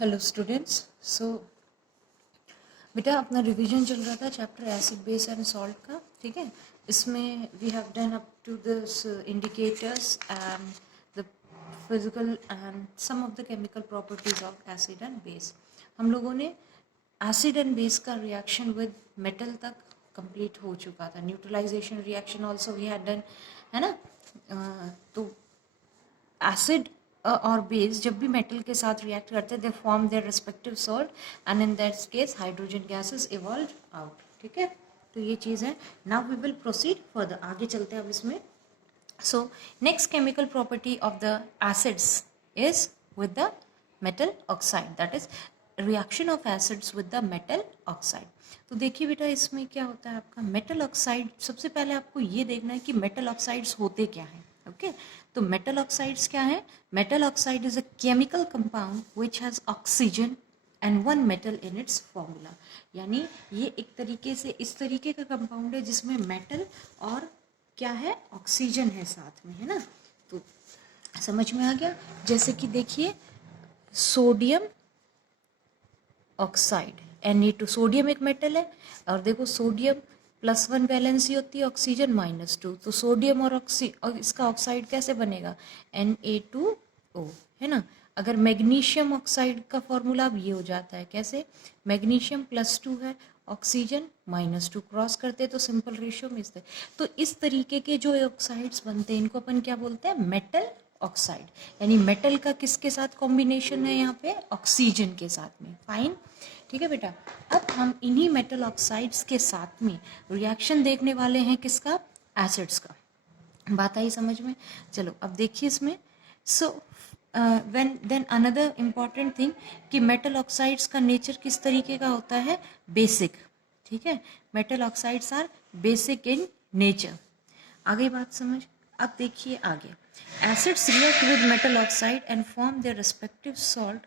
Hello students. सो बेटा अपना revision चल रहा था chapter acid base and salt का, ठीक है। इसमें we have done up to this indicators and the physical and some of the chemical properties of acid and base. हम लोगों ने एसिड एंड बेस का रिएक्शन विद मेटल तक complete हो चुका था। Neutralization reaction also we had done, है ना। तो एसिड और बेस जब भी मेटल के साथ रिएक्ट करते हैं they form their respective salt and in that case hydrogen gases evolve out, ठीक है। तो ये चीज़ है। Now we will proceed further, आगे चलते हैं अब इसमें। So next chemical property of the acids is with the metal oxide, that is reaction of acids with the metal oxide. तो देखिए बेटा इसमें क्या होता है आपका मेटल ऑक्साइड। सबसे पहले आपको ये देखना है कि मेटल ऑक्साइड्स होते क्या हैं, ओके। तो मेटल ऑक्साइड्स क्या है? Metal oxide is a chemical compound which has oxygen and one metal in its formula. यानी ये एक तरीके से इस तरीके का कंपाउंड है जिसमें मेटल और क्या है, ऑक्सीजन है साथ में, है ना। तो समझ में आ गया। जैसे कि देखिए सोडियम ऑक्साइड Na2, सोडियम एक मेटल है और देखो सोडियम +1 वैलेंसी होती है, ऑक्सीजन -2। तो सोडियम और इसका ऑक्साइड कैसे बनेगा? Na2O, है ना। अगर मैग्नीशियम ऑक्साइड का फॉर्मूला अब ये हो जाता है, कैसे? मैग्नीशियम +2 है, ऑक्सीजन -2, क्रॉस करते हैं तो सिंपल रेशियो मिलते हैं। तो इस तरीके के जो ऑक्साइड्स बनते हैं इनको अपन क्या बोलते हैं? Metal oxide. यानी मेटल का किसके साथ कॉम्बिनेशन है यहाँ पे? ऑक्सीजन के साथ में। फाइन, ठीक है बेटा। अब हम इन्हीं मेटल ऑक्साइड्स के साथ में रिएक्शन देखने वाले हैं किसका? एसिड्स का। बात आई समझ में? चलो अब देखिए इसमें। So when then another important thing कि मेटल ऑक्साइड्स का नेचर किस तरीके का होता है? बेसिक, ठीक है। Metal oxides are basic in nature. आगे बात समझ। अब देखिए आगे, acids react with metal oxide and form their respective salt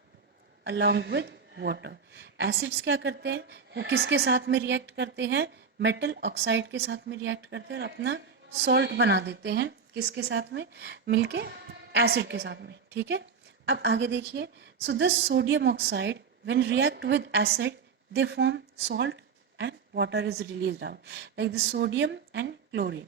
along with water. Acids क्या करते हैं? वो किसके साथ में रिएक्ट करते हैं? मेटल ऑक्साइड के साथ में रिएक्ट करते हैं और अपना सॉल्ट बना देते हैं। किसके साथ में? मिलके एसिड के साथ में, ठीक है। अब आगे देखिए। So this sodium oxide when react with acid they form salt and water is released out like the sodium and chlorine.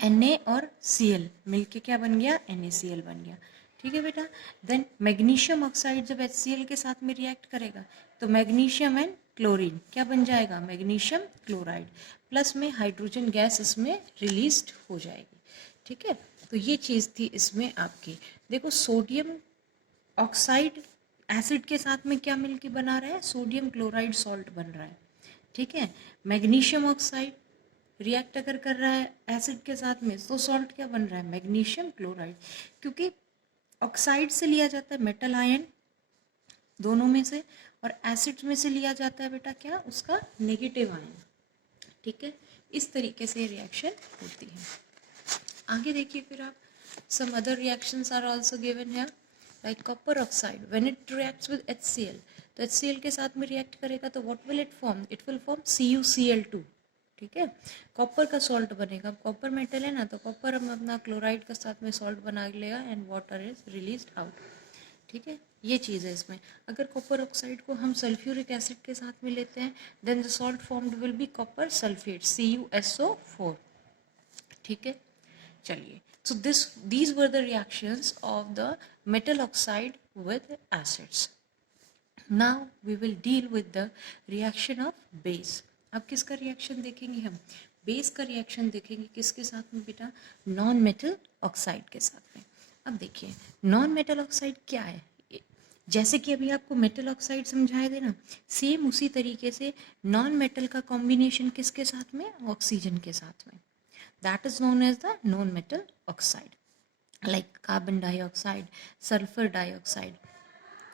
Na और Cl मिलके क्या बन गया? NaCl बन गया, ठीक है बेटा। देन मैग्नीशियम ऑक्साइड जब HCl के साथ में रिएक्ट करेगा तो मैग्नीशियम एंड क्लोरीन क्या बन जाएगा? मैग्नीशियम क्लोराइड, प्लस में हाइड्रोजन गैस इसमें रिलीज हो जाएगी, ठीक है। तो ये चीज़ थी इसमें आपकी। देखो सोडियम ऑक्साइड एसिड के साथ में क्या मिलके बना रहा है? सोडियम क्लोराइड सॉल्ट बन रहा है, ठीक है। मैग्नीशियम ऑक्साइड रिएक्ट अगर कर रहा है एसिड के साथ में तो सॉल्ट क्या बन रहा है? Magnesium chloride. क्योंकि ऑक्साइड से लिया जाता है मेटल आयन दोनों में से, और एसिड में से लिया जाता है बेटा क्या? उसका नेगेटिव आयन, ठीक है। इस तरीके से रिएक्शन होती है। आगे देखिए फिर आप, some other reactions are also given है like copper oxide when it reacts with HCl। तो HCl के साथ में रिएक्ट करेगा तो what will it form? It will form CuCl2, ठीक है। कॉपर का सॉल्ट बनेगा। कॉपर मेटल है ना, तो कॉपर हम अपना क्लोराइड के साथ में सॉल्ट बना लेगा and water is released out, ठीक है। ये चीज़ है इसमें। अगर कॉपर ऑक्साइड को हम सल्फ्यूरिक एसिड के साथ में लेते हैं then the salt formed will be copper sulphate CuSO4, ठीक है। चलिए, so these were the reactions of the metal oxide with acids. Now we will deal with the reaction of base. अब किसका रिएक्शन देखेंगे हम? बेस का reaction देखेंगे किसके साथ में बेटा? नॉन मेटल ऑक्साइड के साथ में। अब देखिए नॉन मेटल ऑक्साइड क्या है। जैसे कि अभी आपको मेटल ऑक्साइड समझाए थे ना, सेम उसी तरीके से नॉन मेटल का कॉम्बिनेशन किसके साथ में? ऑक्सीजन के साथ में। That is known as the non metal oxide, like carbon dioxide, sulphur dioxide.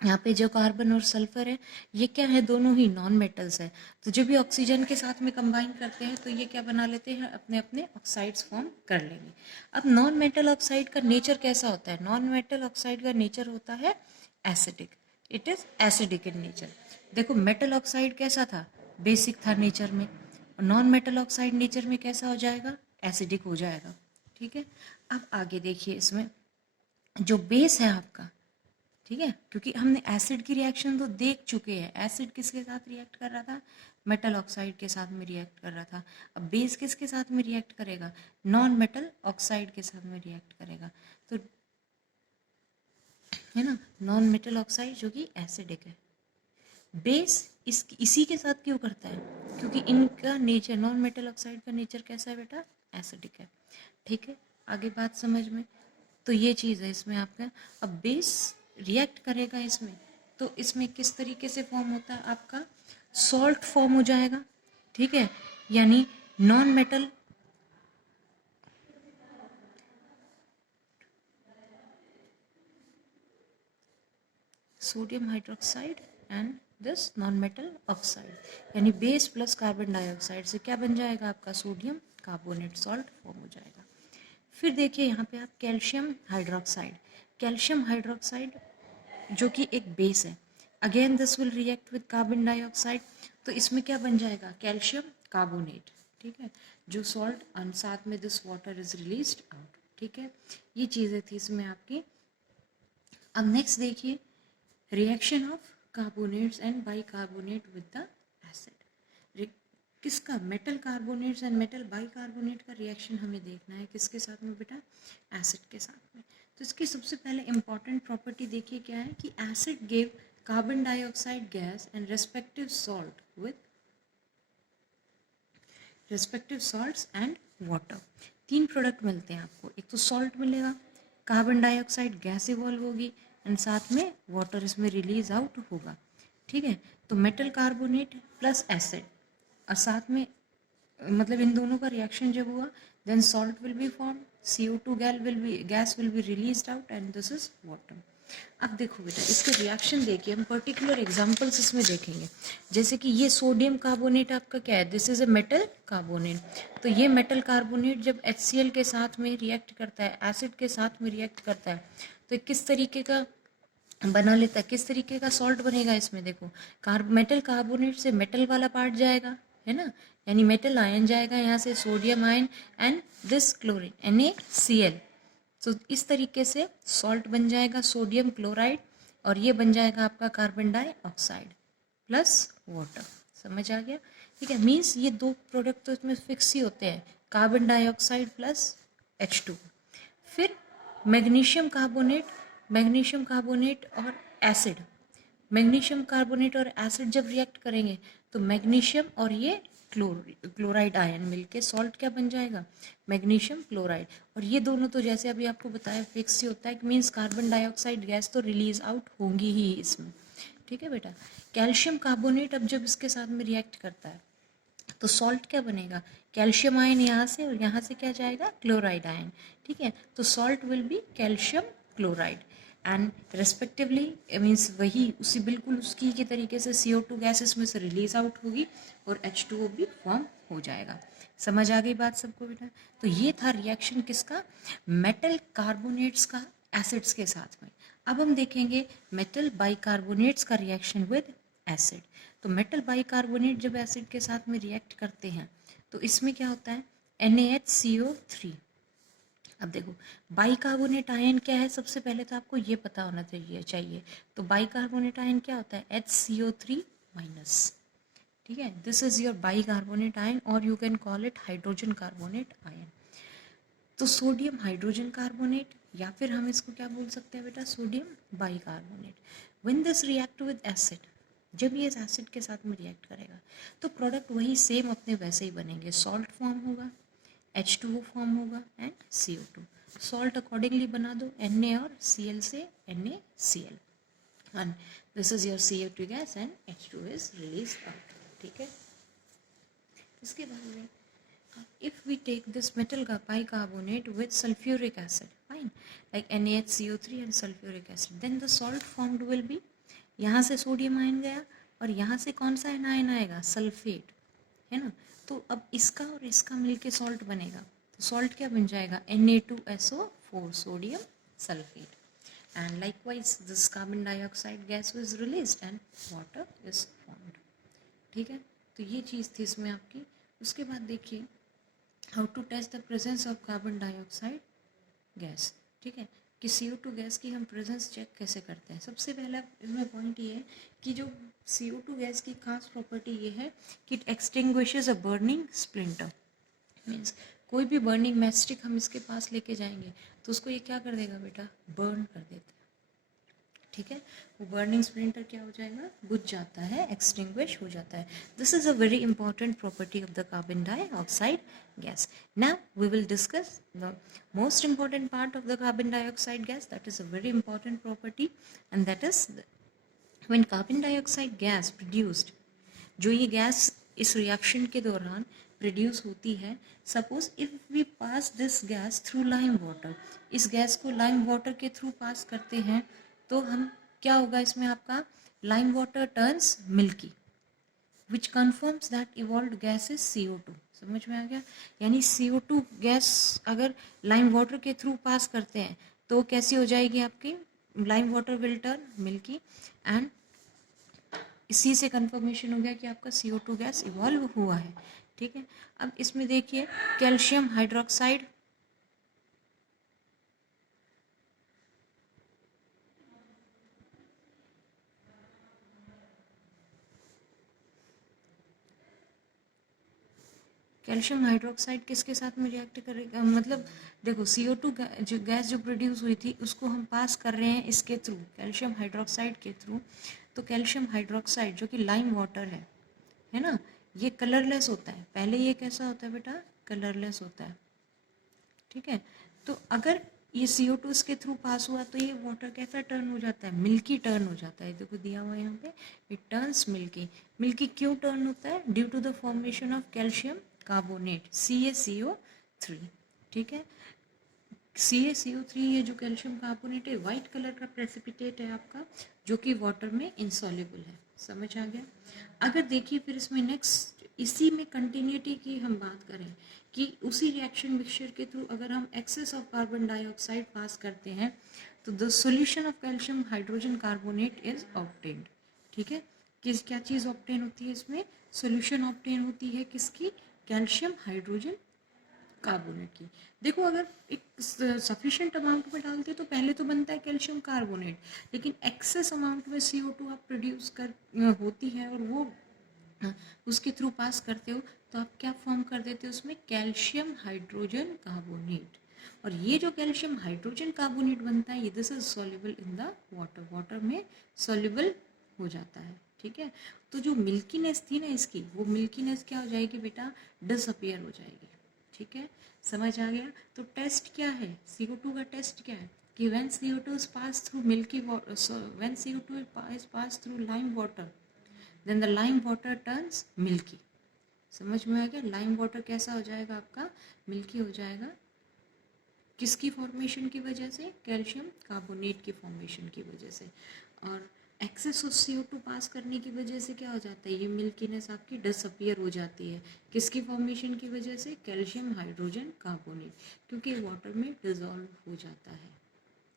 यहाँ पे जो कार्बन और सल्फर है ये क्या है? दोनों ही नॉन मेटल्स है। तो जब भी ऑक्सीजन के साथ में कंबाइन करते हैं तो ये क्या बना लेते हैं? अपने अपने ऑक्साइड्स फॉर्म कर लेंगे। अब नॉन मेटल ऑक्साइड का नेचर कैसा होता है? नॉन मेटल ऑक्साइड का नेचर होता है acidic. It is acidic in nature. देखो मेटल ऑक्साइड कैसा था? बेसिक था नेचर में। नॉन मेटल ऑक्साइड नेचर में कैसा हो जाएगा? एसिडिक हो जाएगा, ठीक है। अब आगे देखिए इसमें जो बेस है आपका, ठीक है, क्योंकि हमने एसिड की रिएक्शन तो देख चुके हैं। एसिड किसके साथ रिएक्ट कर रहा था? मेटल ऑक्साइड के साथ में रिएक्ट कर रहा था। अब बेस किसके साथ में रिएक्ट करेगा? नॉन मेटल ऑक्साइड के साथ में रिएक्ट करेगा, तो है ना, नॉन मेटल ऑक्साइड जो कि एसिडिक है। बेस इसी के साथ क्यों करता है? क्योंकि इनका नेचर, नॉन मेटल ऑक्साइड का नेचर कैसा है बेटा? एसिडिक है। ठीक है, आगे बात समझ में? तो ये चीज़ है इसमें आपका। अब बेस रिएक्ट करेगा इसमें, तो इसमें किस तरीके से फॉर्म होता है आपका? सॉल्ट फॉर्म हो जाएगा। ठीक है, यानी non metal sodium hydroxide and this non metal oxide, यानी बेस प्लस कार्बन डाइऑक्साइड से क्या बन जाएगा आपका? सोडियम कार्बोनेट सॉल्ट फॉर्म हो जाएगा। फिर देखिए यहाँ पे आप कैल्शियम हाइड्रोक्साइड, कैल्शियम हाइड्रोक्साइड जो कि एक बेस है, again this will react with carbon dioxide, तो इसमें क्या बन जाएगा? Calcium carbonate. ठीक है, जो सॉल्ट और साथ में this water is released out. ठीक है, ये चीज़ें थी इसमें आपकी। अब नेक्स्ट देखिए, reaction of carbonates and bicarbonate with the acid. किसका? Metal carbonates and metal bicarbonate का रिएक्शन हमें देखना है। किसके साथ में बेटा? एसिड के साथ में। तो इसकी सबसे पहले इंपॉर्टेंट प्रॉपर्टी देखिए क्या है कि acid give carbon dioxide gas and respective salt with respective salts and water. तीन प्रोडक्ट मिलते हैं आपको, एक तो सॉल्ट मिलेगा, कार्बन डाइऑक्साइड गैस इवॉल्व होगी एंड साथ में वाटर इसमें रिलीज आउट होगा। ठीक है, तो मेटल कार्बोनेट प्लस एसिड और साथ में मतलब इन दोनों का रिएक्शन जब हुआ, then salt will be form, CO2 gas will be released out and this is water. अब देखो बेटा इसके रिएक्शन देखिए, हम पर्टिकुलर एग्जांपल्स इसमें देखेंगे। जैसे कि ये सोडियम कार्बोनेट आपका क्या है? This is a metal carbonate. तो ये मेटल कार्बोनेट जब HCl के साथ में रिएक्ट करता है, एसिड के साथ में रिएक्ट करता है, तो किस तरीके का बना लेता है, किस तरीके का सॉल्ट बनेगा इसमें? देखो, मेटल कार्बोनेट से मेटल वाला पार्ट जाएगा, है ना, यानी मेटल आयन जाएगा यहाँ से, sodium ion and this chlorine NaCl। तो इस तरीके से सॉल्ट बन जाएगा सोडियम क्लोराइड, और ये बन जाएगा आपका कार्बन डाइऑक्साइड प्लस वाटर। समझ आ गया? ठीक है, मीन्स ये दो प्रोडक्ट तो इसमें फिक्स ही होते हैं, कार्बन डाइऑक्साइड प्लस H2। फिर मैग्नीशियम कार्बोनेट और एसिड, मैग्नीशियम कार्बोनेट और एसिड जब रिएक्ट करेंगे तो मैग्नीशियम और ये क्लोराइड आयन मिलके सॉल्ट क्या बन जाएगा? Magnesium chloride. और ये दोनों तो जैसे अभी आपको बताया फिक्स ही होता है, मीन्स कार्बन डाइऑक्साइड गैस तो रिलीज आउट होंगी ही इसमें। ठीक है बेटा, कैल्शियम कार्बोनेट अब जब इसके साथ में रिएक्ट करता है तो सॉल्ट क्या बनेगा? कैल्शियम आयन यहाँ से, और यहाँ से क्या जाएगा? Chloride ion. ठीक है, तो salt will B calcium chloride and respectively means वही उसी बिल्कुल उसकी के तरीके से CO2 गैस इसमें से रिलीज आउट होगी और H2O भी फॉर्म हो जाएगा। समझ आ गई बात सबको बेटा? तो ये था रिएक्शन किसका? मेटल कार्बोनेट्स का एसिड्स के साथ में। अब हम देखेंगे मेटल बाइकार्बोनेट्स का रिएक्शन विद एसिड। तो मेटल बाइकार्बोनेट जब एसिड के साथ में रिएक्ट करते हैं तो इसमें क्या होता है? NaHCO3। अब देखो, बाइकार्बोनेट आयन क्या है? सबसे पहले तो आपको ये पता होना चाहिए। तो बाइकार्बोनेट आयन क्या होता है? HCO3 minus. ठीक है, this is your bicarbonate ion और you can call it hydrogen carbonate ion. तो सोडियम हाइड्रोजन कार्बोनेट, या फिर हम इसको क्या बोल सकते हैं बेटा? Sodium bicarbonate. When this react with acid, जब ये एसिड के साथ में रिएक्ट करेगा तो प्रोडक्ट वही सेम अपने वैसे ही बनेंगे, सॉल्ट फॉर्म होगा, H2O फॉर्म होगा एंड CO2। सॉल्ट अकॉर्डिंगली बना दो, Na और Cl से NaCl and this is your CO2 gas and H2O is release out. ठीक है, इसके बाद में if we take this metal bicarbonate with sulfuric acid, fine, like NaHCO3 and sulfuric acid, then the salt formed will be, यहाँ से sodium ion गया और यहाँ से कौन सा आयन आएगा? सल्फेट, है ना। तो अब इसका और इसका मिलके सॉल्ट बनेगा, तो सॉल्ट क्या बन जाएगा? Na2SO4 sodium sulphate and likewise this carbon dioxide gas was released and water is formed. ठीक है, तो ये चीज़ थी इसमें आपकी। उसके बाद देखिए how to test the presence of carbon dioxide gas. ठीक है, कि CO2 गैस की हम प्रेजेंस चेक कैसे करते हैं। सबसे पहला इसमें पॉइंट ये है कि जो CO2 गैस की खास प्रॉपर्टी ये है कि it extinguishes a burning splinter. Means कोई भी बर्निंग मैस्टिक हम इसके पास लेके जाएंगे तो उसको ये क्या कर देगा बेटा, बर्न कर देता है। ठीक है, वो बर्निंग स्प्लिंटर क्या हो जाएगा, बुझ जाता है, एक्सटिंग्विश हो जाता है। This is a very important property of the carbon dioxide gas. Now we will discuss the most important part of the carbon dioxide gas, that is a very important property, and that is when carbon dioxide gas produced, जो ये gas इस reaction के दौरान produce होती है, suppose if we pass this gas through lime water, इस gas को lime water के थ्रू पास करते हैं तो हम क्या होगा इसमें आपका, lime water turns milky which confirms that evolve gas is CO2। समझ में आ गया, यानी CO2 गैस अगर लाइम वाटर के थ्रू पास करते हैं तो कैसी हो जाएगी आपकी, lime water will turn milky, and इसी से कंफर्मेशन हो गया कि आपका CO2 गैस इवॉल्व हुआ है। ठीक है, अब इसमें देखिए कैल्शियम हाइड्रोक्साइड, कैल्शियम हाइड्रोक्साइड किसके साथ में रिएक्ट करेगा, मतलब देखो CO2 जो गैस जो प्रोड्यूस हुई थी उसको हम पास कर रहे हैं इसके थ्रू, कैल्शियम हाइड्रोक्साइड के थ्रू। तो कैल्शियम हाइड्रोक्साइड जो कि लाइम वाटर है ना, ये कलरलेस होता है। पहले ये कैसा होता है बेटा, कलरलेस होता है। ठीक है, तो अगर ये CO2 इसके थ्रू पास हुआ तो ये वाटर कैसा टर्न हो जाता है, मिल्की टर्न हो जाता है। देखो दिया हुआ है यहाँ पे, इट टर्न्स मिल्की। मिल्की क्यों टर्न होता है, due to the formation of calcium carbonate CaCO3। ठीक है, CaCO3 ये जो कैल्शियम कार्बोनेट है वाइट कलर का प्रेसिपिटेट है आपका, जो कि वाटर में इंसॉल्युबल है। समझ आ गया। अगर देखिए फिर इसमें नेक्स्ट इसी में कंटिन्यूटी की हम बात करें कि उसी रिएक्शन मिक्सचर के थ्रू अगर हम एक्सेस ऑफ कार्बन डाइऑक्साइड पास करते हैं तो the solution of calcium hydrogen carbonate is obtained. ठीक है, किस क्या चीज़ ऑब्टेन होती है इसमें, सॉल्यूशन ऑब्टेन होती है किसकी, कैल्शियम हाइड्रोजन कार्बोनेट की। देखो अगर एक सफिशिएंट अमाउंट में डालते हैं तो पहले तो बनता है कैल्शियम कार्बोनेट, लेकिन एक्सेस अमाउंट में CO2 आप प्रोड्यूस कर होती है और वो उसके थ्रू पास करते हो तो आप क्या फॉर्म कर देते हो उसमें, कैल्शियम हाइड्रोजन कार्बोनेट। और ये जो कैल्शियम हाइड्रोजन कार्बोनेट बनता है ये this is soluble in the water, water में सॉल्युबल हो जाता है। ठीक है, तो जो मिल्कीनेस थी ना इसकी, वो मिल्कीनेस क्या हो जाएगी बेटा, डिसअपियर हो जाएगी। ठीक है, समझ आ गया। तो टेस्ट क्या है, CO2 का टेस्ट क्या है कि when CO2 is passed through milky water, so when CO2 is passed through lime water, then the lime water turns milky। समझ में आ गया, लाइम वाटर कैसा हो जाएगा आपका, मिल्की हो जाएगा। किसकी फॉर्मेशन की वजह से, कैल्शियम कार्बोनेट की फॉर्मेशन की वजह से। और एक्सेस ऑफ CO2 पास करने की वजह से क्या हो जाता है, ये मिल्कीनेस आपकी डिसअपियर हो जाती है। किसकी फॉर्मेशन की वजह से, कैल्शियम हाइड्रोजन कार्बोनेट, क्योंकि वाटर में डिजॉल्व हो जाता है।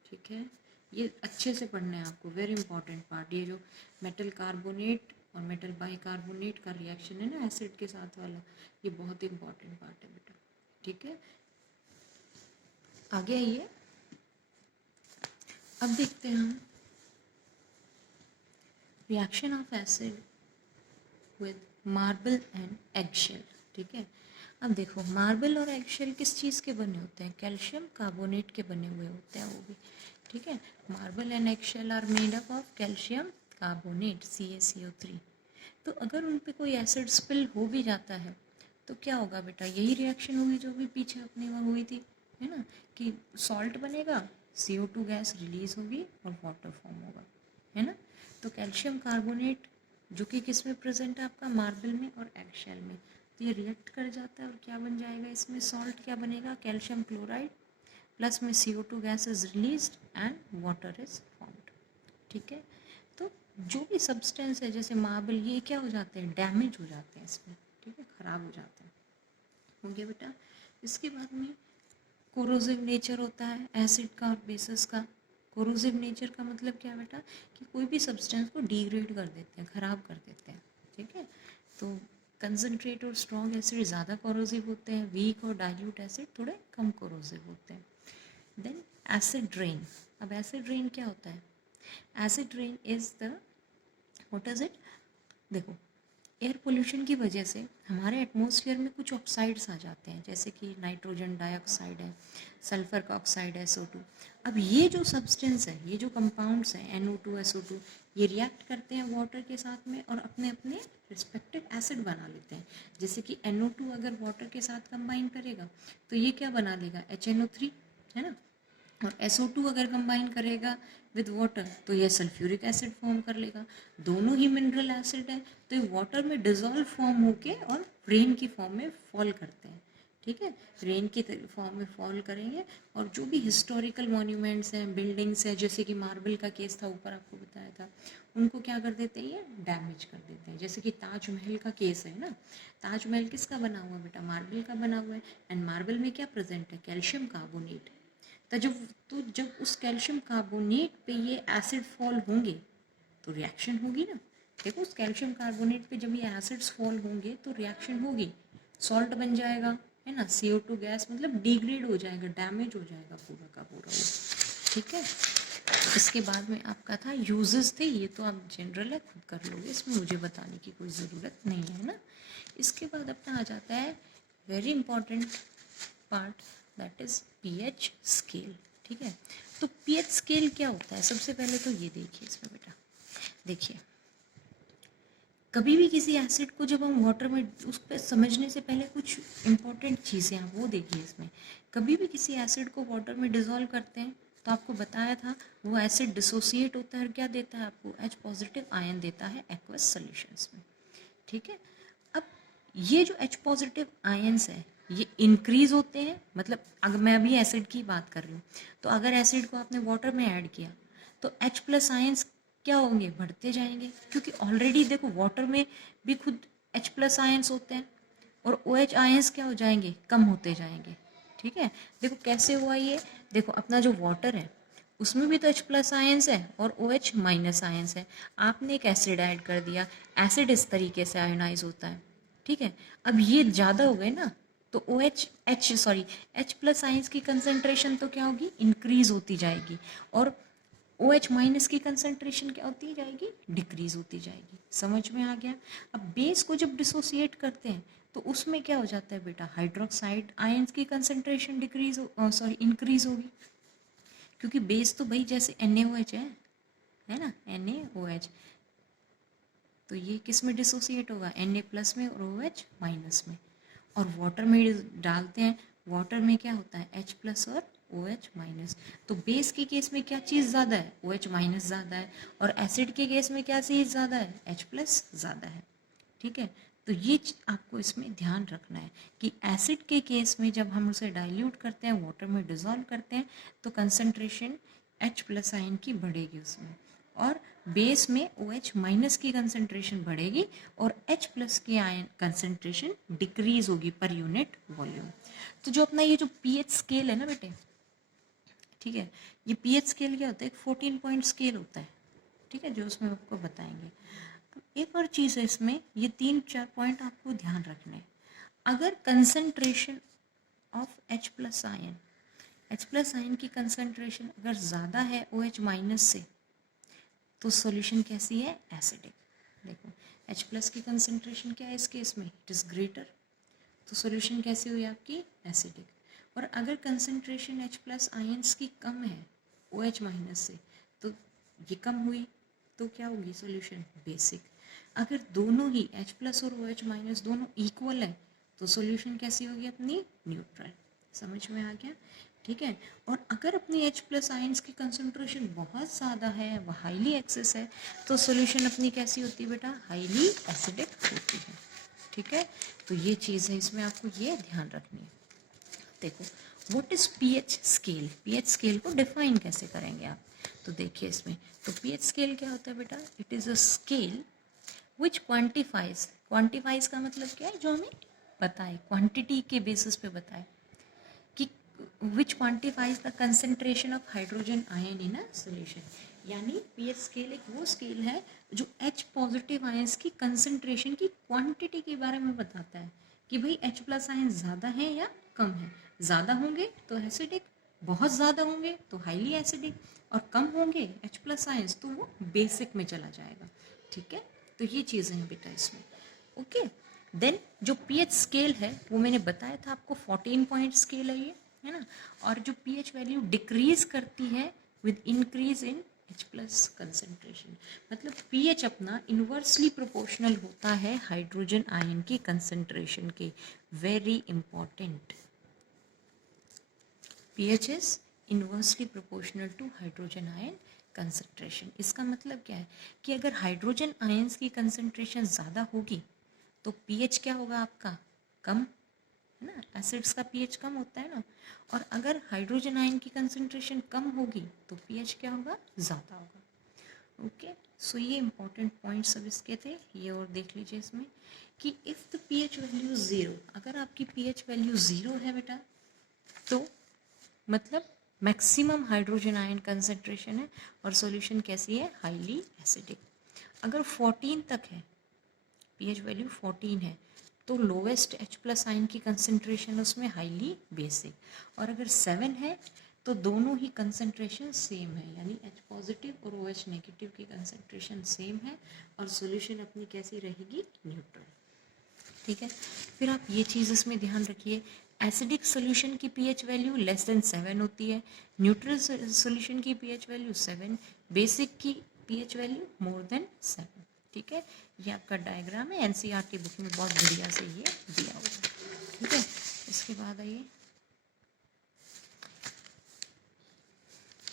ठीक है, ये अच्छे से पढ़ना है आपको, वेरी इंपॉर्टेंट पार्ट। ये जो मेटल कार्बोनेट और मेटल बाइकार्बोनेट का रिएक्शन है ना एसिड के साथ वाला, ये बहुत इंपॉर्टेंट पार्ट है बेटा। ठीक है, आगे आइए, अब देखते हैं हम reaction of acid with marble and eggshell. ठीक है, अब देखो मार्बल और एगशेल किस चीज़ के बने होते हैं, कैल्शियम कार्बोनेट के बने हुए होते हैं वो भी। ठीक है, marble and eggshell are made up of calcium carbonate CaCO3। तो अगर उन पे कोई एसिड स्पिल हो भी जाता है तो क्या होगा बेटा, यही रिएक्शन होगी जो भी पीछे अपने वहाँ हुई थी, है ना, कि सॉल्ट बनेगा, CO2 गैस रिलीज होगी और वाटर फॉर्म होगा, है ना। तो कैल्शियम कार्बोनेट जो कि किस में प्रेजेंट है आपका, मार्बल में और एगशेल में, तो ये रिएक्ट कर जाता है और क्या बन जाएगा इसमें, सॉल्ट क्या बनेगा, कैल्शियम क्लोराइड, प्लस में CO2 gas is released and water is formed. ठीक है, तो जो भी सब्सटेंस है जैसे मार्बल, ये क्या हो जाते हैं, डैमेज हो जाते हैं इसमें। ठीक है, ख़राब हो जाते हैं। हो गया बेटा। इसके बाद में कोरोसिव नेचर होता है एसिड का और बेसिस का। कोरोसिव नेचर का मतलब क्या है बेटा, कि कोई भी सब्सटेंस को डिग्रेड कर देते हैं, ख़राब कर देते हैं। ठीक है, तो कंसनट्रेट और स्ट्रॉन्ग एसिड ज़्यादा कोरोसिव होते हैं, वीक और डाइल्यूट एसिड थोड़े कम कोरोसिव होते हैं। Then acid rain. अब एसिड रेन क्या होता है? Acid rain is the what is it? देखो, एयर पोल्यूशन की वजह से हमारे एटमॉस्फेयर में कुछ ऑक्साइड्स आ जाते हैं, जैसे कि नाइट्रोजन डाइऑक्साइड है, सल्फर का ऑक्साइड है, SO2। अब ये जो सब्सटेंस है, ये जो कंपाउंड्स हैं NO2 SO2, ये रिएक्ट करते हैं वाटर के साथ में और अपने अपने रिस्पेक्टिव एसिड बना लेते हैं। जैसे कि NO2 अगर वाटर के साथ कंबाइन करेगा तो ये क्या बना लेगा? HNO3, है ना। और SO2 अगर कंबाइन करेगा विद वाटर तो ये सल्फ्यूरिक एसिड फॉर्म कर लेगा। दोनों ही मिनरल एसिड है, तो ये वाटर में डिजॉल्व फॉर्म होके और रेन की फॉर्म में फॉल करते हैं। ठीक है, रेन की फॉर्म में फॉल करेंगे और जो भी हिस्टोरिकल मॉन्यूमेंट्स हैं, बिल्डिंग्स हैं, जैसे कि मार्बल का केस था ऊपर आपको बताया था, उनको क्या कर देते हैं? ये डैमेज कर देते हैं। जैसे कि ताजमहल का केस है ना, ताजमहल किसका बना हुआ बेटा? मार्बल का बना हुआ है। एंड मार्बल में क्या प्रेजेंट है? Calcium carbonate. तो जब उस कैल्शियम कार्बोनेट पे ये एसिड फॉल होंगे तो रिएक्शन होगी ना। देखो, उस कैल्शियम कार्बोनेट पे जब ये एसिड्स फॉल होंगे तो रिएक्शन होगी, सॉल्ट बन जाएगा, है ना। CO2 गैस मतलब डिग्रेड हो जाएगा, डैमेज हो जाएगा पूरा का पूरा वो। ठीक है, इसके बाद में आपका था यूजेस थे, ये तो आप जनरल है, खुद कर लोगे, इसमें मुझे बताने की कोई ज़रूरत नहीं है ना। इसके बाद अपना आ जाता है very important part, that is pH scale. ठीक है, तो pH स्केल क्या होता है? सबसे पहले तो ये देखिए इसमें बेटा, देखिए कभी भी किसी एसिड को जब हम वाटर में, उस पर समझने से पहले कुछ इंपॉर्टेंट चीज़ें आप वो देखिए इसमें। कभी भी किसी एसिड को वाटर में डिसॉल्व करते हैं तो आपको बताया था वो एसिड डिसोसिएट होता है और क्या देता है आपको? H पॉजिटिव आयन देता है एक्वस सॉल्यूशंस में। ठीक है, अब ये जो H पॉजिटिव आयंस है ये इंक्रीज होते हैं, मतलब अगर मैं अभी एसिड की बात कर रही हूँ, तो अगर एसिड को आपने वाटर में ऐड किया तो H प्लस आयंस क्या होंगे? बढ़ते जाएंगे, क्योंकि ऑलरेडी देखो वाटर में भी खुद H प्लस आयंस होते हैं और OH आयंस क्या हो जाएंगे? कम होते जाएंगे। ठीक है, देखो कैसे हुआ ये। देखो अपना जो वाटर है उसमें भी तो H प्लस आयंस है और OH माइनस आयंस है। आपने एक एसिड ऐड कर दिया, एसिड इस तरीके से आयोनाइज होता है। ठीक है, अब ये ज़्यादा हो गए ना, तो H प्लस आयंस की कंसंट्रेशन तो क्या होगी? इंक्रीज होती जाएगी और OH माइनस की कंसंट्रेशन क्या होती जाएगी? डिक्रीज होती जाएगी। समझ में आ गया? अब बेस को जब डिसोसिएट करते हैं तो उसमें क्या हो जाता है बेटा? हाइड्रोक्साइड आयंस की कंसंट्रेशन इंक्रीज होगी, क्योंकि बेस तो भाई जैसे NaOH है ना, NaOH, तो ये किस में डिसोसिएट होगा? Na प्लस में और OH माइनस में। और वाटर में डालते हैं, वाटर में क्या होता है? H प्लस और OH माइनस। तो बेस के केस में क्या चीज़ ज़्यादा है? OH माइनस ज़्यादा है, और एसिड के केस में क्या चीज़ ज़्यादा है? H प्लस ज़्यादा है। ठीक है, तो ये आपको इसमें ध्यान रखना है कि एसिड के केस में जब हम उसे डाइल्यूट करते हैं, वाटर में डिज़ोल्व करते हैं, तो कंसंट्रेशन H प्लस आयन की बढ़ेगी उसमें, और बेस में OH माइनस की कंसंट्रेशन बढ़ेगी और H प्लस की आयन कंसंट्रेशन डिक्रीज होगी पर यूनिट वॉल्यूम। तो जो अपना ये जो pH स्केल है ना बेटे, ठीक है, ये pH स्केल क्या होता है? एक 14 पॉइंट स्केल होता है। ठीक है, जो उसमें आपको बताएंगे। एक और चीज़ है इसमें, ये 3-4 पॉइंट आपको ध्यान रखने हैं। अगर concentration of H plus ion, H plus ion की कंसंट्रेशन अगर ज़्यादा है OH माइनस से, तो सॉल्यूशन कैसी है? एसिडिक। देखो H प्लस की कंसंट्रेशन क्या है इस केस में? इट इज़ ग्रेटर, तो सॉल्यूशन कैसी हुई आपकी? एसिडिक। और अगर कंसंट्रेशन H प्लस आयंस की कम है OH माइनस से, तो ये कम हुई, तो क्या होगी सॉल्यूशन? बेसिक। अगर दोनों ही H प्लस और OH माइनस दोनों इक्वल है तो सॉल्यूशन कैसी होगी अपनी? न्यूट्रल। समझ में आ गया? ठीक है, और अगर अपनी H प्लस आयंस की कंसंट्रेशन बहुत ज़्यादा है, वह हाईली एक्सेस है, तो सॉल्यूशन अपनी कैसी होती है बेटा? हाईली एसिडिक होती है। ठीक है, तो ये चीज़ है, इसमें आपको ये ध्यान रखनी है। देखो what is pH scale, pH scale को डिफाइन कैसे करेंगे आप? तो देखिए इसमें, तो pH स्केल क्या होता है बेटा? It is a scale which quantifies का मतलब क्या है? जो हमें बताए, क्वांटिटी के बेसिस पे बताए कि which quantifies the concentration of hydrogen ion in a solution. यानी pH स्केल एक वो स्केल है जो H पॉजिटिव आयंस की कंसंट्रेशन की क्वांटिटी के बारे में बताता है कि भाई H प्लस आयन ज़्यादा है या कम है। ज़्यादा होंगे तो एसिडिक बहुत ज़्यादा होंगे तो हाईली एसिडिक, और कम होंगे H+ आयंस तो वो बेसिक में चला जाएगा। ठीक है, तो ये चीज़ें हैं बेटा इसमें। ओके, देन जो pH स्केल है वो मैंने बताया था आपको, 14 पॉइंट स्केल है ये, है ना। और जो pH वैल्यू डिक्रीज करती है with increase in H+ concentration, मतलब pH अपना इन्वर्सली प्रोपोर्शनल होता है हाइड्रोजन आयन की कंसंट्रेशन के। Very important, pH is inversely proportional to hydrogen ion concentration। इसका मतलब क्या है कि अगर हाइड्रोजन आयंस की कंसंट्रेशन ज़्यादा होगी तो pH क्या होगा आपका, कम, है ना। एसिड्स का pH कम होता है ना, और अगर हाइड्रोजन आयन की कंसंट्रेशन कम होगी तो pH क्या होगा, ज़्यादा होगा। ओके, सो ये इंपॉर्टेंट पॉइंट्स सब इसके थे, ये और देख लीजिए इसमें कि if the pH value zero, अगर आपकी pH वैल्यू ज़ीरो है बेटा तो मतलब मैक्सिमम हाइड्रोजन आयन कंसंट्रेशन है और सॉल्यूशन कैसी है, हाईली एसिडिक। अगर 14 तक है, pH वैल्यू 14 है तो लोवेस्ट H+ आयन की कंसंट्रेशन उसमें हाईली बेसिक, और अगर 7 है तो दोनों ही कंसंट्रेशन सेम है, यानी H+ और OH- की कंसंट्रेशन सेम है और सॉल्यूशन अपनी कैसी रहेगी, न्यूट्रल। ठीक है, फिर आप ये चीज़ इसमें ध्यान रखिए, एसिडिक सॉल्यूशन की pH वैल्यू लेस देन 7 होती है, न्यूट्रल सॉल्यूशन की pH वैल्यू 7, बेसिक की pH वैल्यू मोर देन 7। ठीक है, ये आपका डायग्राम है, NCERT बुक में बहुत बढ़िया से ये दिया हुआ है। ठीक है, इसके बाद आइए,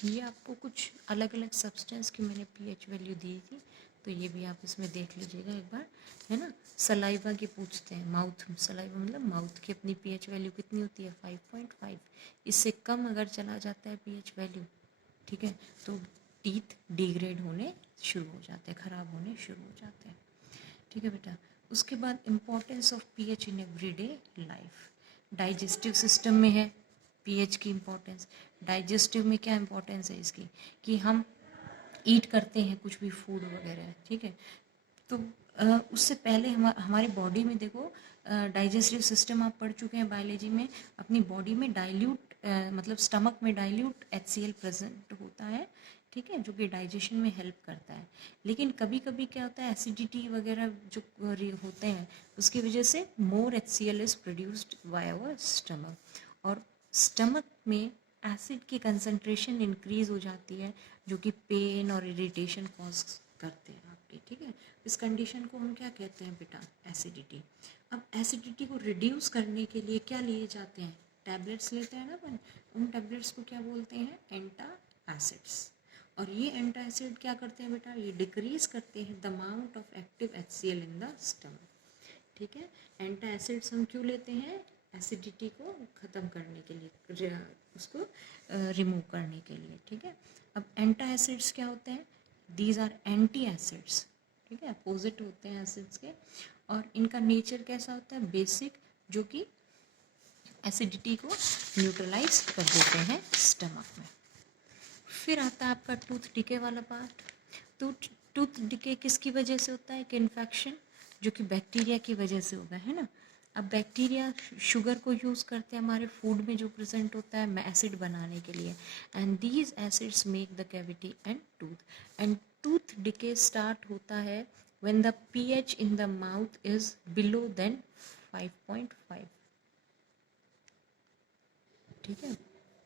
ये आपको कुछ अलग अलग सब्सटेंस की मैंने pH वैल्यू दी थी, तो ये भी आप इसमें देख लीजिएगा एक बार, है ना। सलाइवा की पूछते हैं, माउथ, सलाइवा मतलब माउथ की अपनी pH वैल्यू कितनी होती है, 5.5। इससे कम अगर चला जाता है pH वैल्यू, ठीक है, तो टीथ डिग्रेड होने शुरू हो जाते हैं, ख़राब होने शुरू हो जाते हैं। ठीक है बेटा, उसके बाद importance of pH in everyday life, digestive system में है pH की इम्पोर्टेंस। डाइजेस्टिव में क्या इम्पोर्टेंस है इसकी, कि हम ईट करते हैं कुछ भी फूड वगैरह, ठीक है, तो उससे पहले हमारी बॉडी में देखो, डाइजेस्टिव सिस्टम आप पढ़ चुके हैं बायोलॉजी में, अपनी बॉडी में डाइल्यूट मतलब स्टमक में डाइल्यूट HCl प्रेजेंट होता है, ठीक है, जो कि डाइजेशन में हेल्प करता है। लेकिन कभी कभी क्या होता है, एसिडिटी वगैरह जो होते हैं उसकी वजह से more HCl is produced by our stomach, और स्टमक में एसिड की कंसंट्रेशन इंक्रीज हो जाती है, जो कि पेन और इरिटेशन कॉज करते हैं आपके। ठीक है, इस कंडीशन को हम क्या कहते हैं बेटा, एसिडिटी। अब एसिडिटी को रिड्यूस करने के लिए क्या लिए जाते हैं, टैबलेट्स लेते हैं ना अपन, उन टैबलेट्स को क्या बोलते हैं, एंटा एसिड्स। और ये एंटा एसिड क्या करते हैं बेटा, ये डिक्रीज करते हैं the amount of active HCl in the stomach. ठीक है, एंटा एसिड्स हम क्यों लेते हैं, एसिडिटी को ख़त्म करने के लिए, उसको रिमूव करने के लिए। ठीक है, अब एंटा एसिड्स क्या होते हैं, दीज आर एंटी एसिड्स, ठीक है, अपोजिट होते हैं एसिड्स के, और इनका नेचर कैसा होता है, बेसिक, जो कि एसिडिटी को न्यूट्रलाइज कर देते हैं स्टमक में। फिर आता है आपका टूथ डिके वाला पार्ट। टूथ डिके किसकी वजह से होता है, कि इन्फेक्शन, जो कि बैक्टीरिया की वजह से होगा, है ना। अब बैक्टीरिया शुगर को यूज़ करते हैं हमारे फूड में जो प्रेजेंट होता है एसिड बनाने के लिए, and these acids make the cavity and tooth decay start होता है when the pH in the mouth is below than 5.5। ठीक है,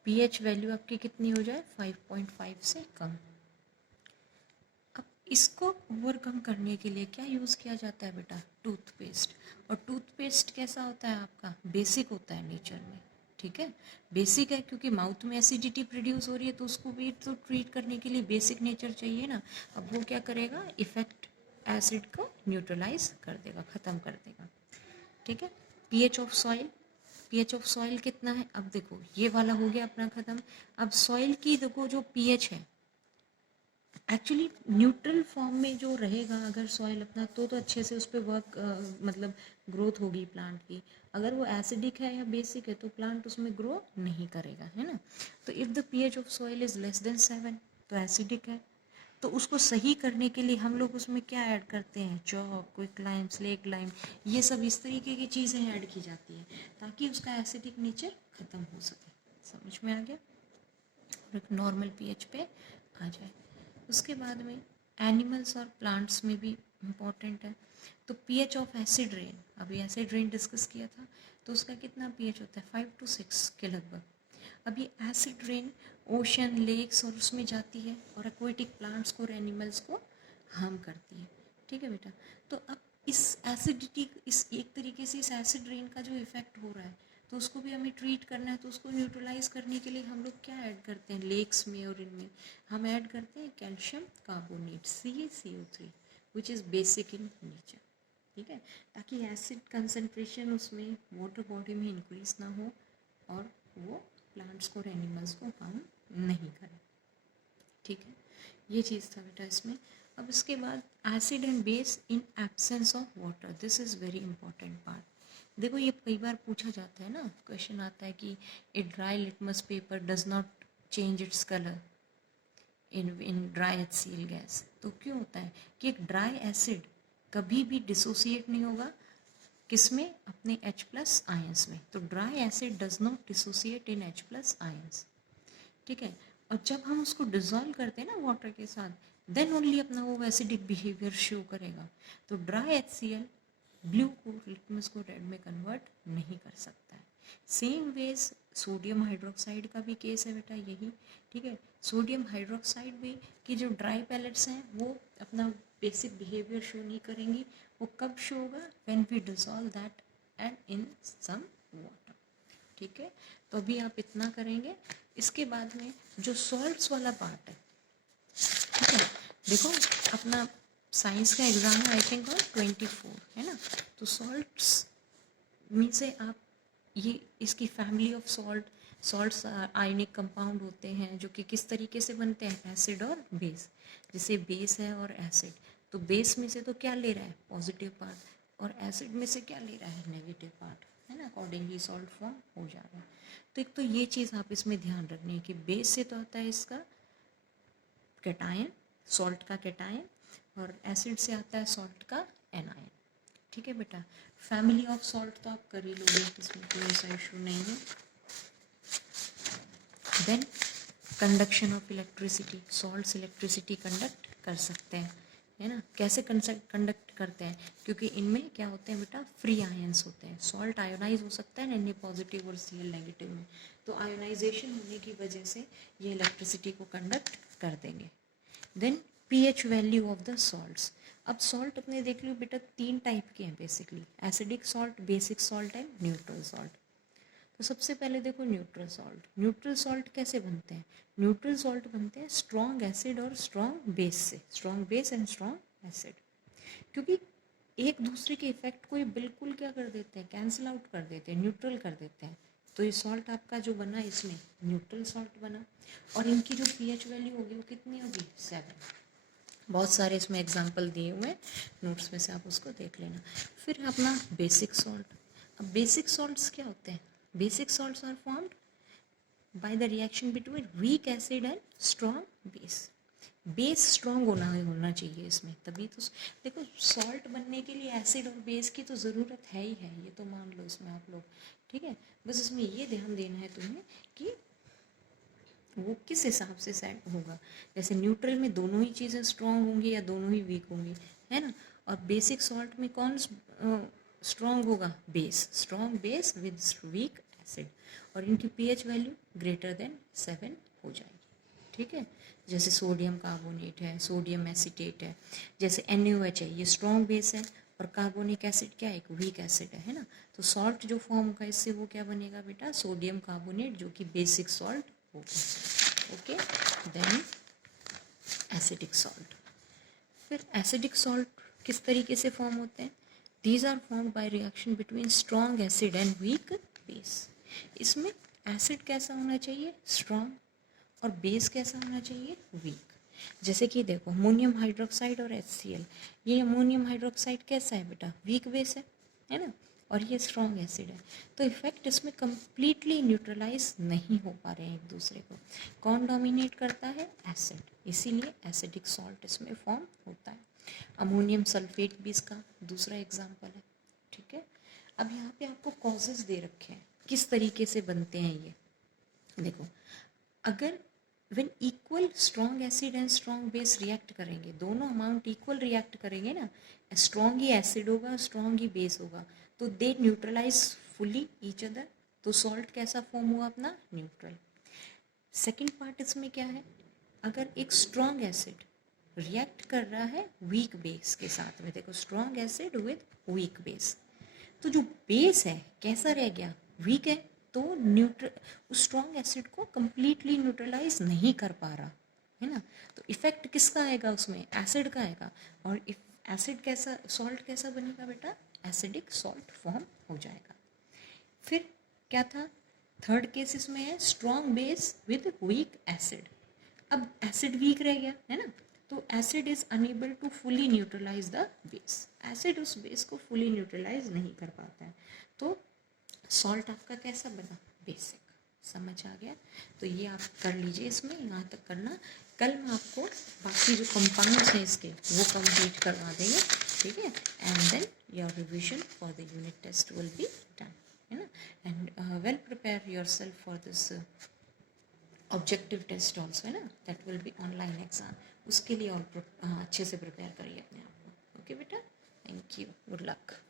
pH वैल्यू आपकी कितनी हो जाए, 5.5 से कम। अब इसको ओवरकम करने के लिए क्या यूज़ किया जाता है बेटा, टूथपेस्ट। और टूथपेस्ट कैसा होता है आपका, बेसिक होता है नेचर में। ठीक है, बेसिक है क्योंकि माउथ में एसिडिटी प्रोड्यूस हो रही है, तो उसको भी तो ट्रीट करने के लिए बेसिक नेचर चाहिए ना। अब वो क्या करेगा, इफेक्ट एसिड को न्यूट्रलाइज कर देगा, ख़त्म कर देगा। ठीक है, pH of soil, pH of soil कितना है, अब देखो ये वाला हो गया अपना ख़त्म। अब सॉइल की देखो जो pH है, एक्चुअली न्यूट्रल फॉर्म में जो रहेगा अगर सॉइल अपना, तो अच्छे से उस पर वर्क मतलब ग्रोथ होगी प्लांट की। अगर वो एसिडिक है या बेसिक है तो प्लांट उसमें ग्रो नहीं करेगा, है ना। तो if the pH of soil is less than 7 तो एसिडिक है। तो उसको सही करने के लिए हम लोग उसमें क्या ऐड करते हैं, chalk, quick lime, slack lime, ये सब इस तरीके की चीज़ें ऐड की जाती हैं ताकि उसका एसिडिक नेचर ख़त्म हो सके। समझ में आ गया। और एक नॉर्मल पीएच पे आ जाए। उसके बाद में एनिमल्स और प्लांट्स में भी इम्पॉर्टेंट है। तो पीएच ऑफ एसिड रेन, अभी एसिड रेन डिस्कस किया था, तो उसका कितना पीएच होता है 5 to 6 के लगभग। अभी एसिड रेन ओशन, लेक्स और उसमें जाती है और एक्वेटिक प्लांट्स को और एनिमल्स को हार्म करती है। ठीक है बेटा, तो अब इस एसिडिटी, इस एक तरीके से इस एसिड रेन का जो इफेक्ट हो रहा है तो उसको भी हमें ट्रीट करना है। तो उसको न्यूट्रलाइज करने के लिए हम लोग क्या ऐड करते हैं लेक्स में और इनमें, हम ऐड करते हैं calcium carbonate CaCO3 which is basic in nature. ठीक है, ताकि एसिड कंसनट्रेशन उसमें वाटर बॉडी में इंक्रीज ना हो और वो प्लांट्स को और एनिमल्स को हार्म नहीं करे। ठीक है, ये चीज़ था बेटा इसमें। अब इसके बाद acid and base in absence of water, this is very important part. देखो ये कई बार पूछा जाता है ना, क्वेश्चन आता है कि a dry litmus paper does not change its colour in dry HCl gas. तो क्यों होता है कि एक ड्राई एसिड कभी भी डिसोसिएट नहीं होगा किसमें, अपने H+ आयंस में। तो dry acid does not dissociate in H+ ions. ठीक है, और जब हम उसको डिजोल्व करते हैं ना वाटर के साथ, देन ओनली अपना वो एसिडिक बिहेवियर शो करेगा। तो ड्राई HCl ब्लू को, लिटमस को रेड में कन्वर्ट नहीं कर सकता है। सेम वेज सोडियम हाइड्रोक्साइड का भी केस है बेटा यही। ठीक है, सोडियम हाइड्रोक्साइड भी की जो ड्राई पैलेट्स हैं वो अपना बेसिक बिहेवियर शो नहीं करेंगी। वो कब शो होगा, when we dissolve that and in some water. ठीक है, तो अभी आप इतना करेंगे। इसके बाद में जो सॉल्ट्स वाला पार्ट है, ठीक है, देखो अपना साइंस का एग्जाम है आई थिंक और 24 है ना। तो सॉल्ट्स में से आप ये इसकी family of salts ionic compound होते हैं जो कि किस तरीके से बनते हैं, एसिड और बेस। जैसे बेस है और एसिड, तो बेस में से तो क्या ले रहा है पॉजिटिव पार्ट और एसिड में से क्या ले रहा है नेगेटिव पार्ट, है ना। अकॉर्डिंगली सॉल्ट फॉर्म हो जा रहा है। तो एक तो ये चीज़ आप इसमें ध्यान रखनी है कि बेस से तो आता है इसका कैटायन, सॉल्ट का कैटायन, और एसिड से आता है सॉल्ट का एनायन। ठीक है बेटा, फैमिली ऑफ सॉल्ट तो आप कर ही लोगे, इसमें कोई ऐसा इशू नहीं है। Then conduction of electricity, salts electricity conduct कर सकते हैं, है ना। कैसे कंडक्ट करते हैं, क्योंकि इनमें क्या होते हैं बेटा, फ्री आयंस होते हैं। सॉल्ट आयोनाइज हो सकता है ना, पॉजिटिव और Cl नेगेटिव में, तो आयोनाइजेशन होने की वजह से ये इलेक्ट्रिसिटी को कंडक्ट कर देंगे। Then pH value of the salts. अब सॉल्ट अपने देख लो बेटा 3 टाइप के हैं basically, acidic salt, basic salt and neutral salt. तो सबसे पहले देखो न्यूट्रल सॉल्ट। न्यूट्रल सॉल्ट कैसे बनते हैं, न्यूट्रल सॉल्ट बनते हैं स्ट्रॉन्ग एसिड और स्ट्रॉन्ग बेस से, strong base and strong acid. क्योंकि एक दूसरे के इफेक्ट को ये बिल्कुल क्या कर देते हैं, कैंसिल आउट कर देते हैं, न्यूट्रल कर देते हैं। तो ये सॉल्ट आपका जो बना इसमें न्यूट्रल सॉल्ट बना, और इनकी जो pH वैल्यू होगी वो कितनी होगी 7। बहुत सारे इसमें एग्जाम्पल दिए हुए हैं नोट्स में से, आप उसको देख लेना। फिर अपना बेसिक सॉल्ट। अब बेसिक सॉल्ट्स क्या होते हैं, basic salts are formed by the reaction between weak acid and strong base. Base strong होना चाहिए इसमें, तभी तो देखो सॉल्ट बनने के लिए एसिड और बेस की तो ज़रूरत है ही है, ये तो मान लो इसमें आप लोग। ठीक है, बस इसमें ये ध्यान देना है तुम्हें कि वो किस हिसाब से सेट होगा। जैसे न्यूट्रल में दोनों ही चीज़ें स्ट्रॉन्ग होंगी या दोनों ही वीक होंगी, है ना। और बेसिक सॉल्ट में कौन स्ट्रॉन्ग होगा, base, strong base with weak acid, और इनकी pH वैल्यू ग्रेटर देन 7 हो जाएगी। ठीक है, जैसे सोडियम कार्बोनेट है, सोडियम एसीटेट है, जैसे NaOH है, ये स्ट्रॉन्ग बेस है, और कार्बोनिक एसिड क्या है, एक वीक एसिड है ना। तो सॉल्ट जो फॉर्म होगा इससे वो क्या बनेगा बेटा, सोडियम कार्बोनेट, जो कि बेसिक सॉल्ट होगा। Okay, then acidic salt. फिर एसिडिक सॉल्ट किस तरीके से फॉर्म होते हैं, these are form by reaction between strong acid and weak base. इसमें एसिड कैसा होना चाहिए, स्ट्रॉन्ग, और बेस कैसा होना चाहिए, वीक। जैसे कि देखो अमोनियम हाइड्रोक्साइड और HCl, ये अमोनियम हाइड्रोक्साइड कैसा है बेटा, वीक बेस है ना, और ये स्ट्रॉन्ग एसिड है। तो इफेक्ट इसमें कंप्लीटली न्यूट्रलाइज नहीं हो पा रहे हैं एक दूसरे को। कौन डोमिनेट करता है, एसिड, इसीलिए एसिडिक सॉल्ट इसमें फॉर्म होता है। अमोनियम सल्फेट भी इसका दूसरा एग्जाम्पल है। ठीक है, अब यहाँ पे आपको कॉजेज दे रखे हैं किस तरीके से बनते हैं ये। देखो अगर when equal strong acid and strong base react करेंगे, दोनों अमाउंट इक्वल रिएक्ट करेंगे ना, स्ट्रॉन्ग ही एसिड होगा स्ट्रॉन्ग ही बेस होगा, तो दे न्यूट्रलाइज फुली ईच अदर, तो सॉल्ट कैसा फॉर्म हुआ अपना, न्यूट्रल। सेकेंड पार्ट इसमें क्या है, अगर एक स्ट्रॉन्ग एसिड रिएक्ट कर रहा है वीक बेस के साथ में, देखो strong acid with weak base, तो जो बेस है कैसा रह गया, वीक है, तो उस स्ट्रॉन्ग एसिड को कंप्लीटली न्यूट्रलाइज नहीं कर पा रहा है ना, तो इफेक्ट किसका आएगा उसमें, एसिड का आएगा, और एसिड कैसा, सॉल्ट कैसा बनेगा बेटा, एसिडिक सॉल्ट फॉर्म हो जाएगा। फिर क्या था, थर्ड केस इसमें है strong base with weak acid, अब एसिड वीक रह गया है ना, तो acid is unable to fully neutralize the base, acid उस बेस को फुली न्यूट्रलाइज नहीं कर पाता है, तो सॉल्ट आपका कैसा बना, बेसिक। समझ आ गया, तो ये आप कर लीजिए, इसमें यहाँ तक करना, कल मैं आपको बाकी जो कंपाउंड्स हैं इसके वो कंप्लीट करवा देंगे, ठीक है, and then your revision for the unit test will be done, है ना, and well prepare your self for this objective test also, है ना, that will be online exam, उसके लिए और अच्छे से प्रिपेयर करिए अपने आप को। ओके बेटा, थैंक यू, गुड लक।